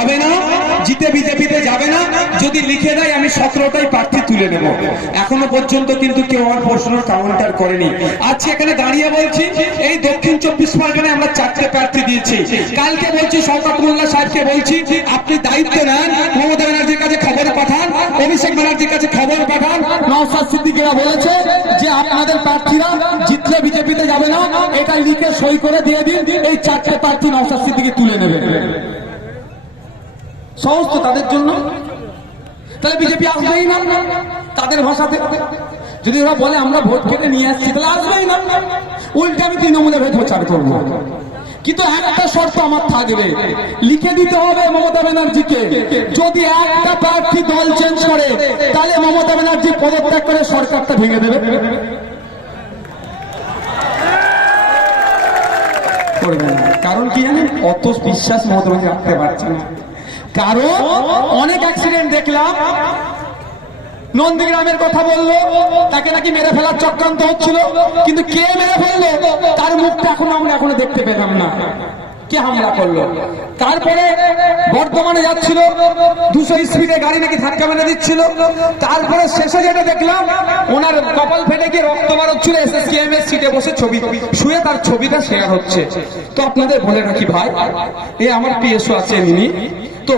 যাবে না, জিতে বিজেপিতে যাবে না, যদি লিখে দেয় আমি 17টাই প্রার্থী তুলে নেব। এখনো পর্যন্ত কিন্তু কেউ আমার প্রশ্নের কাউন্টার করেনি। আজকে এখানে দাঁড়িয়ে বলছি, এই দক্ষিণ 24 পরগনায় আমরা 4টে প্রার্থী দিয়েছি। কালকে বলছি শওকত মোল্লা সাহেবকে বলছি, আপনি দায়িত্ব নেন, মমতা ব্যানার্জির কাছে খবর পাঠান, অভিষেক ব্যানার্জির কাছে খবর পাঠান। নওশাদ সিদ্দিকীরা বলেছে যে আপনাদের প্রার্থীরা জিতলে বিজেপিতে যাবে না, এটা লিখে সই করে দিয়ে দিন, এই 4টে প্রার্থী নওশাদ সিদ্দিকী তুলে নেবে। সহজ তো তাদের জন্য, তাহলে বিজেপি আসবেই না তাদের ভাষাতে। যদি ওরা বলে আমরা ভোট কেটে নিয়ে আসছি, তাহলে আসবেই না, উল্টে আমি তৃণমূলের হয়ে প্রচার করবো। কিন্তু একটা শর্ত আমার থাকবে, লিখে দিতে হবে মমতা ব্যানার্জিকে, যদি একটা প্রার্থী দল চেঞ্জ করে তাহলে মমতা ব্যানার্জি পদত্যাগ করে সরকারটা ভেঙে দেবে। করবে না, কারণ কি জানেন, অত বিশ্বাস মমতা ব্যানার্জি রাখতে পারছে না। কারণ অনেক অ্যাক্সিডেন্ট দেখলাম, নন্দীগ্রামের কথা বললো, তাকে নাকি মেরে ফেলার চক্রান্ত হচ্ছিল, কিন্তু কে মেরে ফেললো তার মুখটা আমরা এখনো দেখতে পেলাম না, কে হামলা করলো। তারপরে বর্ধমানে যাচ্ছিল, 200 স্পিডে গাড়ি নাকি ধাক্কা মেরে দিচ্ছিল। তারপরে শেষে যেটা দেখলাম, ওনার কপাল ফেটে গিয়ে রক্ত বার হচ্ছিল, এসএসকেএম এর সিটে বসে ছবি শুয়ে তার ছবিটা শেয়ার হচ্ছে। তো আপনাদের বলে রাখি ভাই, এই আমার পিএসও আছে ইনি, তো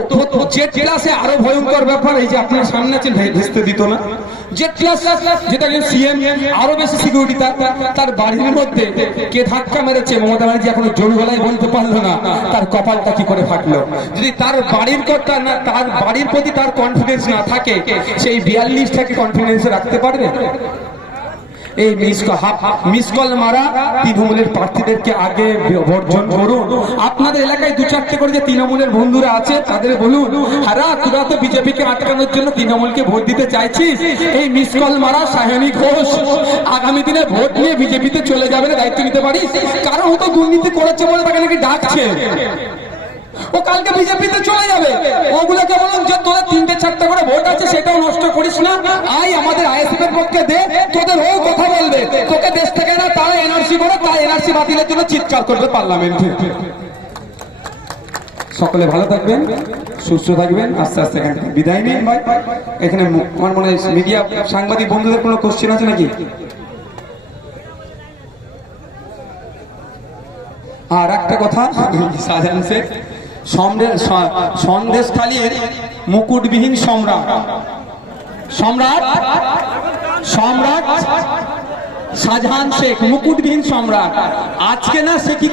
জেট ক্লাসে আরো ভয়ঙ্কর ব্যাপার, এই যে আপনার সামনে আছেন ভেস্তে দিত না, জেট ক্লাস যেটা সিএম, আরো বেশি সিকিউরিটি। তার বাড়ির মধ্যে কে ধাক্কা মেরেছে মমতা ব্যানার্জি এখনো জোর গলায় বলতে পারলো না, তার কপালটা কি করে ফাটলো। যদি তার বাড়ির কথা না, তার বাড়ির প্রতি তার কনফিডেন্স না থাকে, সেই 42টাকে কনফিডেন্স রাখতে পারবে? এই মিস কল মারা তৃণমূলের প্রার্থীদেরকে আগে বর্জন করুন। আপনাদের এলাকায় 2-4টে করে যে তৃণমূলের বন্ধুরা আছে তাদের বলুন, হারা তোরা তো বিজেপিকে আটকানোর জন্য তৃণমূলকে ভোট দিতে চাইছিস, এই মিস কল মারা সায়নী ঘোষ আগামী দিনে ভোট নিয়ে বিজেপিতে চলে যাবে, দায়িত্ব নিতে পারিস? কারণ ও তো দুর্নীতি করেছে বলে তাকে নাকি ডাকছে, ও কালকে বিজেপিতে চলে যাবে। ওগুলোকে বলুন যে তোদের 3-4টে করে ভোট আছে, সেটাও নষ্ট করিস না, আই আমাদের আইএসএফ এর পক্ষে দে, তোদের ও কথা বলবে, তোকে দেশ থেকে না তারা এনআরসি করে, তাই এনআরসি বাতিলের জন্য চিৎকার করবে পার্লামেন্টে। সকলে ভালো থাকবেন, সুস্থ থাকবেন, আস্তে আস্তে বিদায় নিন ভাই। এখানে আমার মনে হয় মিডিয়া সাংবাদিক বন্ধুদের কোনো কোশ্চেন আছে নাকি? আর একটা কথা, শাহজাহান শেখ সন্দেশখালীর মুকুটবিহীন সম্রাট শাহজাহান শেখ, মুকুটবিহীন সম্রাট, আজকে না সে কি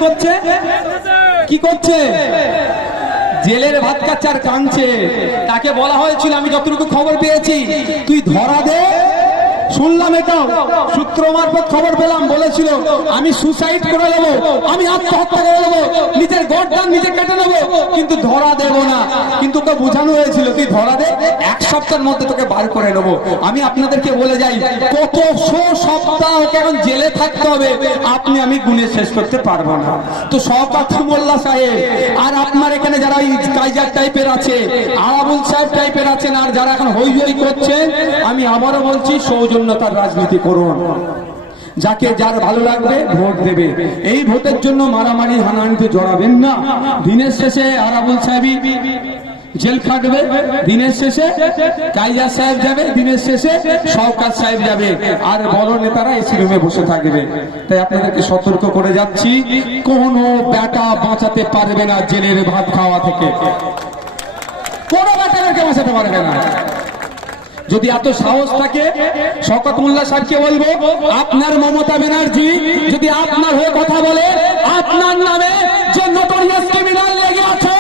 করছে জেলের ভাত খাচ্ছে আর কাঁদছে। তাকে বলা হয়েছিল, আমি যতটুকু খবর পেয়েছি, তুই ধরা দে। শুনলাম এটাও সূত্র মারফত খবর পেলাম, বলেছিল আমি সুসাইড করে নেবো, আমি আত্মহত্যা করে নেবো, নিজের গর্দান নিজে কেটে নেবো, কিন্তু ধরা দেব না। কিন্তু ওকে বোঝানো হয়েছিল তুই ধরা দে, 1 সপ্তাহের মধ্যে তোকে বার করে নেবো। আমি আপনাদেরকে বলে যাই, কত সপ্তাহ ওকে এখন জেলে থাকতে হবে আমি গুনে শেষ করতে পারবো না। তো শওকত মোল্লা সাহেব আর আপনার এখানে যারা কাইজার টাইপের আছে, আরাবুল সাহেব টাইপের আছেন, আর যারা এখন হই হই করছেন, আমি আবারও বলছি সৌজন্যতার রাজনীতি করুন, যাকে যার ভালো লাগবে ভোট দেবে। এই ভোটের জন্য মারামারি হানাহানিতে জড়াবেন না। দিনের শেষে আরাবুল সাহেবই জেল খাটবে, দিনের শেষে কাইজার সাহেব যাবে, দিনের শেষে শওকত সাহেব যাবে, আর বড় নেতারা এসি রুমে বসে থাকবে। তাই আপনাদেরকে সতর্ক করে যাচ্ছি, কোনো বেটা বাঁচাতে পারবে না জেলের ভাত খাওয়া থেকে, কোনো বেটাকে বাঁচাতে পারবে না। যদি এত সাহস থাকে, শওকত মোল্লা সাহেবকে বলবো, আপনার মমতা ব্যানার্জি যদি আপনার হয়ে কথা বলে, আপনার নামে যে নোটরিয়াস ক্রিমিনাল লেগে আছে,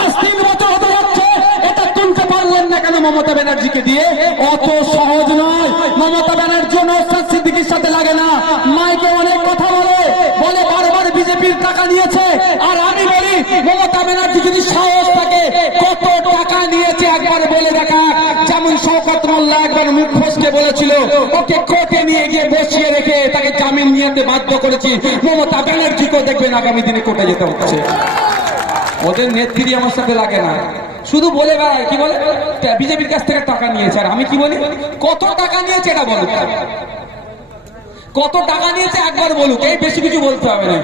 আজ 3 বছর হতে যাচ্ছে, এটা তুলতে পারলেন না কেন মমতা ব্যানার্জিকে দিয়ে? অত সহজ নয়। মমতা ব্যানার্জি নওশাদ সিদ্দিকীর সাথে লাগে না, মাইকে অনেক কথা বলে বারবার বিজেপির টাকা নিয়েছে। আর আমি বলি, মমতা ব্যানার্জি যদি সাহস থাকে, কত টাকা নিয়েছে একবার বলে দেখা। যেমন শওকত মোল্লা একবার মুখ ফসকে বলেছিল, ওকে কোর্টে নিয়ে গিয়ে বসিয়ে রেখে তাকে জামিন নিতে বাধ্য করেছি। মমতা ব্যানার্জিকেও দেখবেন আগামী দিনে কোর্টে যেতে হচ্ছে। ওদের নেত্রী আমার সাথে লাগে না, শুধু বলে বেড়ায়, কি বলে বিজেপির কাছ থেকে টাকা নিয়েছে। আর আমি কি বলি, কত টাকা নিয়েছে এটা বলুক, কত টাকা নিয়েছে একবার বলুক, এই বেশি কিছু বলতে হবে না,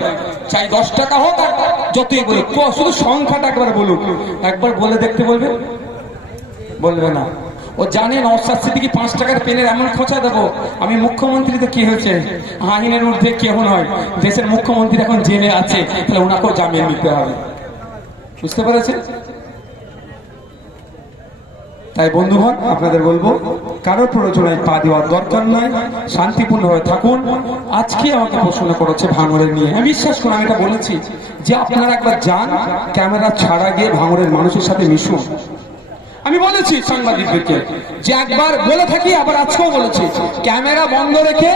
চাই 10 টাকা হোক আর যতই বলুক, শুধু সংখ্যাটা একবার বলুক, একবার বলে দেখতে বলবে, বলবে না। ও জানে নওশাদ সিদ্দিকী 5 টাকার পেনের এমন খোঁচা দেবো, আমি মুখ্যমন্ত্রী তো কি হয়েছে, আইনের ঊর্ধ্বে কেউ নয়, দেশের মুখ্যমন্ত্রী এখন জেলে আছে, তাহলে ওনাকেও জামিন নিতে হবে। বুঝতে পেরেছেন? তাই বন্ধুগণ, আপনাদের বলবো, কারোর প্ররোচনায় পা দেওয়ার দরকার নয়, শান্তিপূর্ণভাবে থাকুন। আজকে আমাকে প্রশ্ন করেছে ভাঙড়ের নিয়ে, আমি বিশ্বাস করি, আমি এটা বলেছি যে আপনারা একবার যান, ক্যামেরা ছাড়া গিয়ে ভাঙড়ের মানুষের সাথে মিশুন। আমি বলেছি সাংবাদিকদেরকে যে একবার বলে থাকি, আবার আজকেও বলেছি, ক্যামেরা বন্ধ রেখে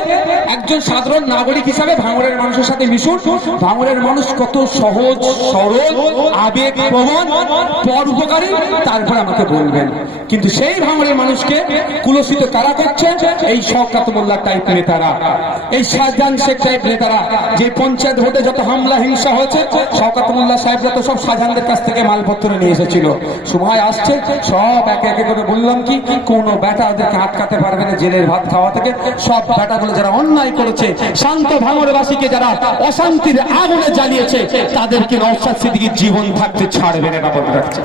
একজন সাধারণ নাগরিক হিসাবে ভাঙড়ের মানুষের সাথে মিশুন। ভাঙড়ের মানুষ কত সহজ সরল, আবেগ প্রবণ, পরোপকারী, তারপরে আমাকে বলবেন। কিন্তু সেই ভাঙড়ের মানুষকে কুলসিত কারা করছে? এই শওকত মোল্লা টাইপ নেতারা, এই শাহজাহান শেখ টাইপ নেতারা। যে পঞ্চায়েত ভোটে যত হামলা হিংসা হয়েছে, শওকত মোল্লা সাহেবরা তো সব শাহজাহানদের কাছ থেকে মালপত্র নিয়ে এসেছিল। সময় আসছে, সব একে একে করে বললাম কি, কোন বেটা ওদেরকে আটকাতে পারবে না জেলের ভাত খাওয়া থেকে। সব বেটাগুলো যারা অন্যায় করেছে, শান্ত ভাঙড়বাসীকে যারা অশান্তির আগুনে জ্বালিয়েছে, তাদেরকে নওশাদ সিদ্দিকী জীবন থাকতে ছাড়বে না, বলে রাখছে।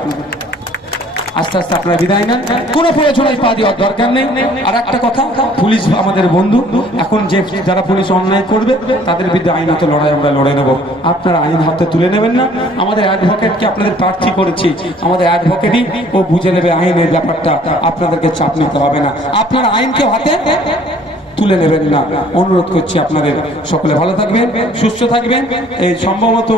আস্তে আস্তে আপনারা বিদায় নেন, কোনো প্রয়োজনায় পা দেওয়ার দরকার নেই। আর একটা কথা, পুলিশ আমাদের বন্ধু, এখন যে যারা পুলিশ অন্যায় করবে তাদের বিরুদ্ধে আইনত লড়াই আমরা লড়ে নেব। আপনারা আইন হাতে তুলে নেবেন না। আমাদের অ্যাডভোকেটকে আপনাদের প্রার্থী করেছি, আমাদের অ্যাডভোকেটই ও বুঝে নেবে আইনের ব্যাপারটা, আপনাদেরকে চাপ নিতে হবে না। আপনারা আইনকে হাতে তুলে নেবেন না, অনুরোধ করছি আপনাদের। সকলে ভালো থাকবেন, সুস্থ থাকবেন। এই সম্ভবত